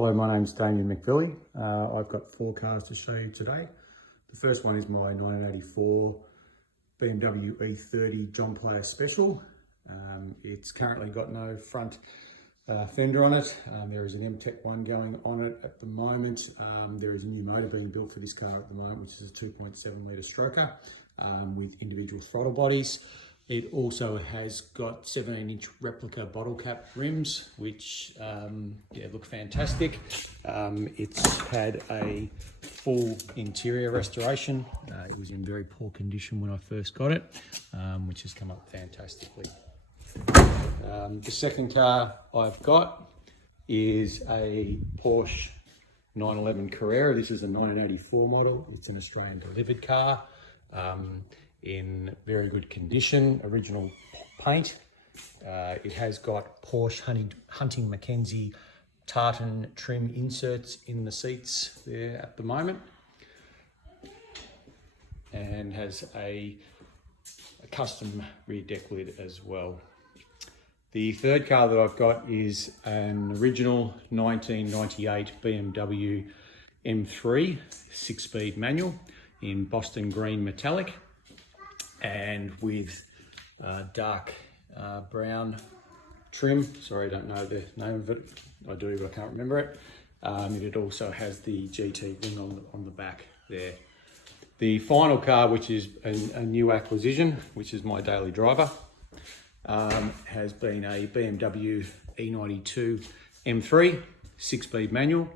Hello, my name's Damien McVilly. I've got 4 cars to show you today. The first one is my 1984 BMW E30 John Player Special. It's currently got no front fender on it. There is an M-Tech 1 going on it at the moment. There is a new motor being built for this car at the moment, which is a 2.7 litre stroker with individual throttle bodies. It also has got 17-inch replica bottle cap rims, which look fantastic. It's had a full interior restoration. It was in very poor condition when I first got it, which has come up fantastically. The second car I've got is a Porsche 911 Carrera. This is a 1984 model. It's an Australian delivered car. In very good condition, original paint. It has got Porsche Hunting Mackenzie tartan trim inserts in the seats there at the moment, and has a custom rear deck lid as well. The third car that I've got is an original 1998 BMW M3 6-speed manual in Boston green metallic, and with dark brown trim. Sorry, I don't know the name of it. I do, but I can't remember it. It also has the GT ring on the back there. The final car, which is a new acquisition, which is my daily driver, has been a BMW E92 M3 6-speed manual.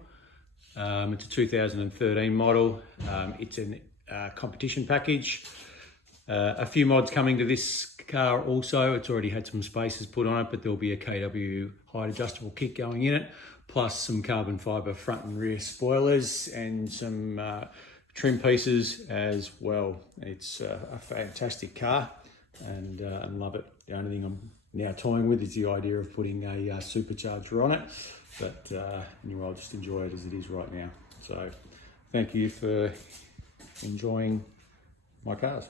It's a 2013 model. It's a competition package. A few mods coming to this car also. It's already had some spaces put on it, but there'll be a KW height adjustable kit going in it, plus some carbon fibre front and rear spoilers and some trim pieces as well. It's a fantastic car, and I love it. The only thing I'm now toying with is the idea of putting a supercharger on it, but anyway, I'll just enjoy it as it is right now. So thank you for enjoying my cars.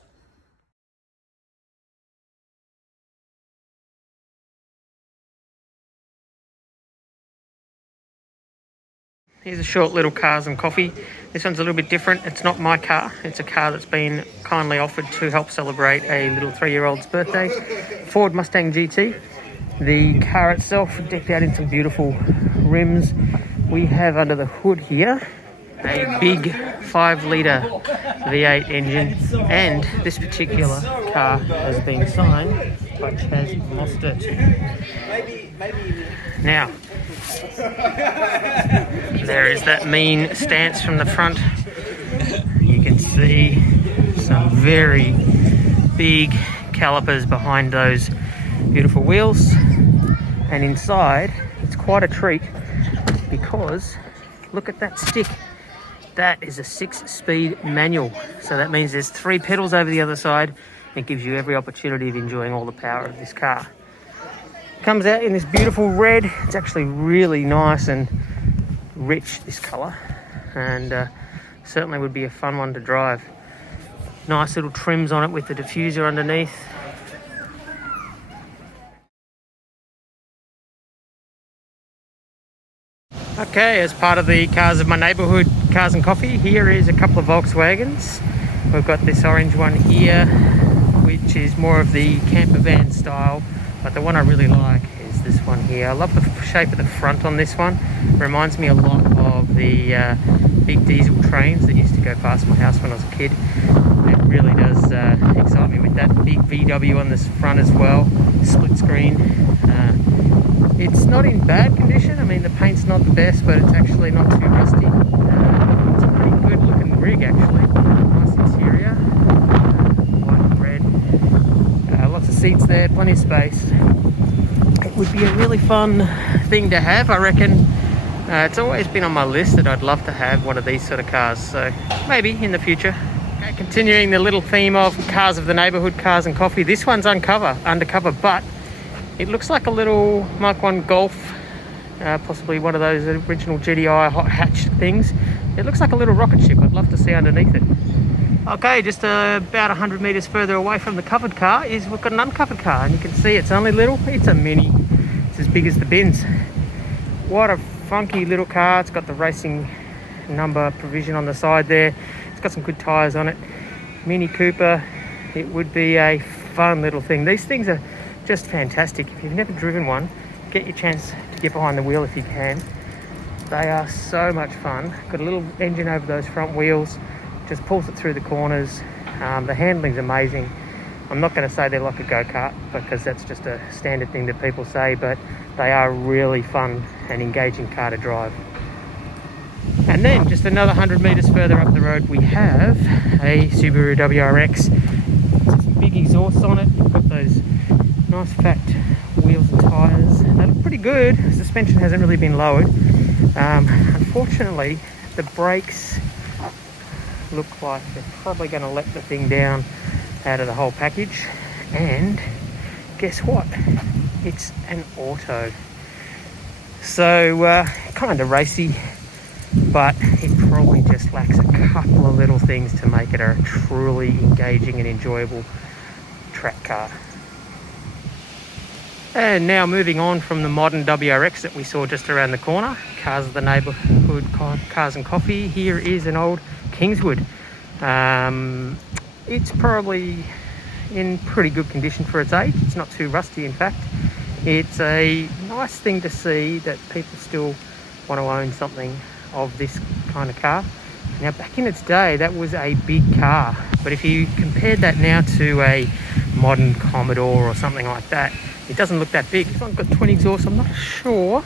Here's a short little cars and coffee. This one's a little bit different. It's not my car. It's a car that's been kindly offered to help celebrate a little 3-year-old's birthday. Ford Mustang GT. The car itself decked out in some beautiful rims. We have under the hood here a big 5-litre V8 engine, and this particular car has been signed by Chaz Mostert. Now, there is that mean stance from the front. You can see some very big calipers behind those beautiful wheels, and inside it's quite a treat because look at that stick. That is a 6-speed manual, so that means there's 3 pedals over the other side. It gives you every opportunity of enjoying all the power of this car. Comes out in this beautiful red. It's actually really nice and rich, this colour, and certainly would be a fun one to drive. Nice little trims on it with the diffuser underneath. Okay, as part of the Cars of My Neighbourhood Cars and Coffee, here is a couple of Volkswagens. We've got this orange one here, which is more of the camper van style. But the one I really like is this one here. I love the shape of the front on this one. Reminds me a lot of the big diesel trains that used to go past my house when I was a kid. It really does excite me with that big VW on this front as well. Split screen. It's not in bad condition. I mean, the paint's not the best, but it's actually not too rusty. It's a pretty good looking rig actually. Nice interior. White and red. Lots of seats there, plenty of space. It would be a really fun thing to have, I reckon. It's always been on my list that I'd love to have one of these sort of cars, so maybe in the future. Okay, continuing the little theme of Cars of the Neighbourhood, Cars and Coffee. This one's undercover, but it looks like a little Mark 1 Golf, possibly one of those original GDI hot hatch things. It looks like a little rocket ship. I'd love to see underneath it. Okay, just about 100 metres further away from the covered car we've got an uncovered car, and you can see it's only little. It's a mini. It's as big as the bins. What a funky little car. It's got the racing number provision on the side there. It's got some good tyres on it. Mini Cooper. It would be a fun little thing. These things are just fantastic. If you've never driven one, get your chance to get behind the wheel if you can. They are so much fun. Got a little engine over those front wheels, just pulls it through the corners. The handling's amazing. I'm not going to say they're like a go-kart because that's just a standard thing that people say, but they are really fun and engaging car to drive. And then just another 100 metres further up the road we have a Subaru WRX. Some big exhausts on it. You've got those nice fat wheels and tyres. They look pretty good. The suspension hasn't really been lowered. Unfortunately, the brakes look like they're probably going to let the thing down out of the whole package. And guess what? It's an auto. So kind of racy, but it probably just lacks a couple of little things to make it a truly engaging and enjoyable track car. And now moving on from the modern WRX that we saw just around the corner, Cars of the Neighbourhood, Cars and Coffee, here is an old Kingswood. It's probably in pretty good condition for its age. It's not too rusty, in fact. It's a nice thing to see that people still want to own something of this kind of car. Now, back in its day, that was a big car, but if you compared that now to a modern Commodore or something like that, it doesn't look that big. It's not got twin exhausts. I'm not sure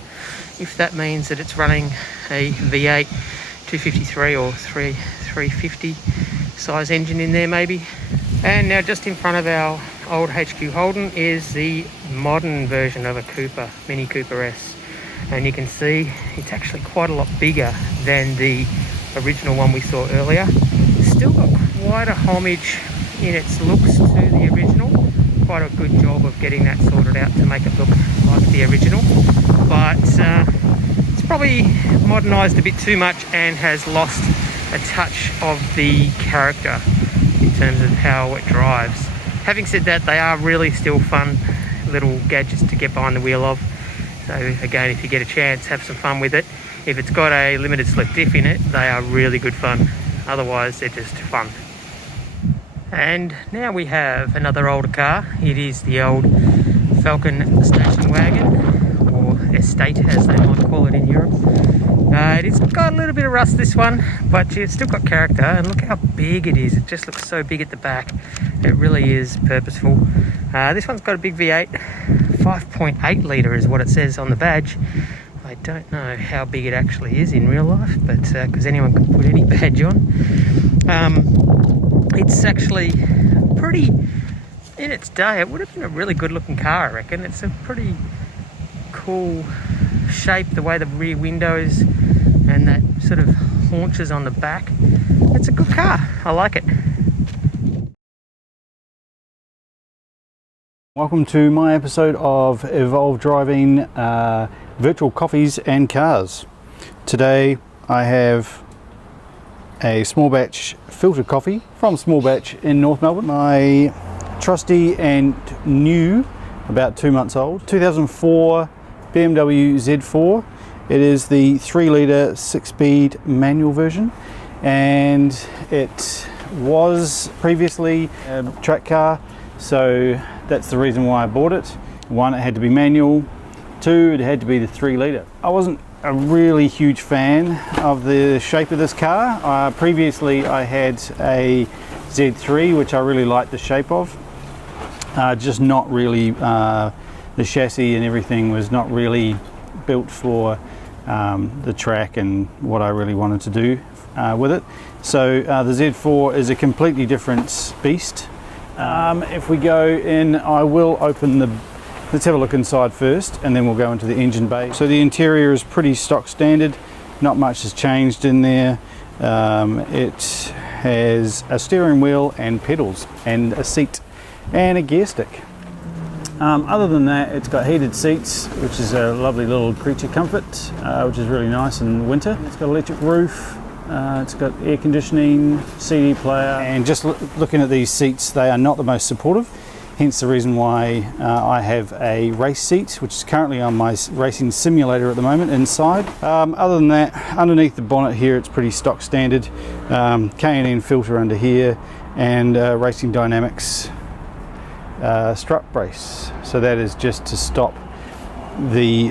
if that means that it's running a V8 253 or 350 size engine in there maybe. And now just in front of our old HQ Holden is the modern version of a Cooper, Mini Cooper S. And you can see it's actually quite a lot bigger than the original one we saw earlier. Still got quite a homage in its looks to the original. Quite a good job of getting that sorted out to make it look like the original. But it's probably modernised a bit too much and has lost a touch of the character in terms of how it drives. Having said that, they are really still fun little gadgets to get behind the wheel of. So again, if you get a chance, have some fun with it. If it's got a limited slip diff in it, they are really good fun. Otherwise, they're just fun. And now we have another older car. It is the old Falcon station wagon, or estate as they might call it in Europe. It's got a little bit of rust, this one, but it's still got character. And look how big it is. It just looks so big at the back. It really is purposeful. This one's got a big V8. 5.8 litre is what it says on the badge. I don't know how big it actually is in real life, but because anyone can put any badge on. It's actually pretty, in its day, it would have been a really good looking car, I reckon. It's a pretty cool shape, the way the rear windows and that sort of haunches on the back. It's a good car, I like it. Welcome to my episode of Evolve Driving Virtual Coffees and Cars. Today I have a small batch filtered coffee from Small Batch in North Melbourne. My trusty and new, about 2 months old, 2004 BMW Z4. It is the 3 litre 6-speed manual version, and it was previously a track car, so that's the reason why I bought it. 1, it had to be manual. 2, it had to be the 3 litre. I wasn't a really huge fan of the shape of this car. Previously I had a Z3 which I really liked the shape of. Just not really, the chassis and everything was not really built for the track and what I really wanted to do with it. So the Z4 is a completely different beast. If we go in, I will open the, let's have a look inside first and then we'll go into the engine bay. So the interior is pretty stock standard, not much has changed in there. It has a steering wheel and pedals and a seat and a gear stick. Other than that, it's got heated seats, which is a lovely little creature comfort, which is really nice in winter. It's got electric roof. It's got air conditioning, CD player, and just looking at these seats, they are not the most supportive. hence the reason why I have a race seat, which is currently on my racing simulator at the moment inside. Other than that, underneath the bonnet here, it's pretty stock standard. K&N filter under here, and Racing Dynamics strut brace. So that is just to stop the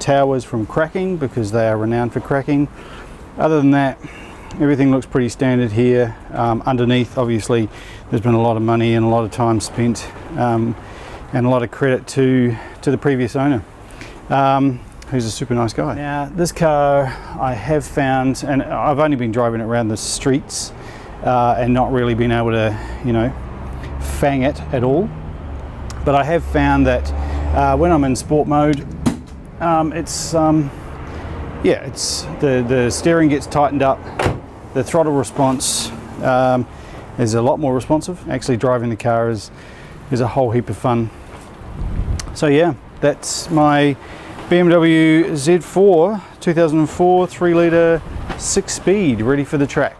towers from cracking, because they are renowned for cracking. Other than that, everything looks pretty standard here. Underneath, obviously, there's been a lot of money and a lot of time spent, and a lot of credit to the previous owner, who's a super nice guy. Now, this car I have found, and I've only been driving it around the streets and not really been able to, you know, fang it at all. But I have found that when I'm in sport mode, it's the steering gets tightened up, the throttle response is a lot more responsive. Actually, driving the car is a whole heap of fun. So yeah, that's my BMW Z4 2004 3-litre 6-speed, ready for the track.